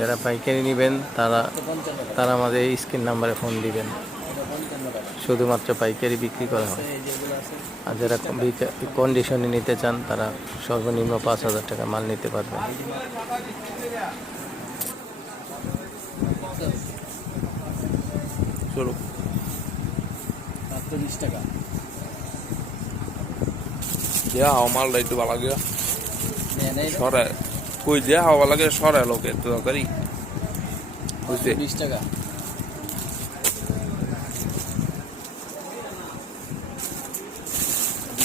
যারা পাইকারি নেবেন তারা তারা আমাদের এই স্ক্রিন নাম্বারে ফোন দিবেন। শুধুমাত্র পাইকারি বিক্রি করা হয়। আর যারা কন্ডিশনে নিতে চান তারা সর্বনিম্ন 5,000 টাকা মাল নিতে পারবেন। চলো মাত্র 20 টাকা দেয়া হাওয়া মালটা একটু ভালো লাগে নেন এই সরে কই দেয়া হাওয়া লাগে সরে লোকে একটু তাড়াতাড়ি বুঝছে 20 টাকা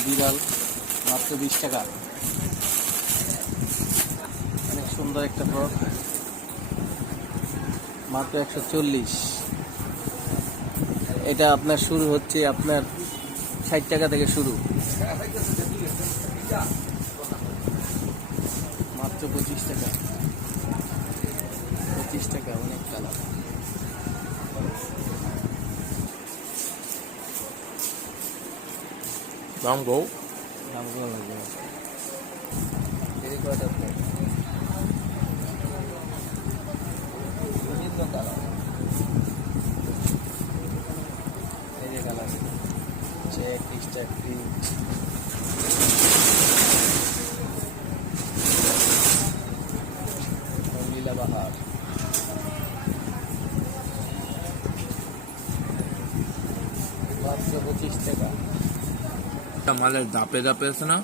বিড়াল মাত্র 20 টাকা অনেক সুন্দর একটা ফ্রক মাত্র 140। এটা আপনার শুরু হচ্ছে আপনার 60 টাকা থেকে শুরু, মাত্র 25 টাকা। 25 টাকা অনেক কালার। দাম গো দামগুলো লাগবে দেরি করে থাকবে বিভিন্ন কালার। এই যে কালার চেক স্ট্যাক প্রিন্ট লীলা বাহার মাত্র 25 টাকা। মালের দাপে দাপে আছে না।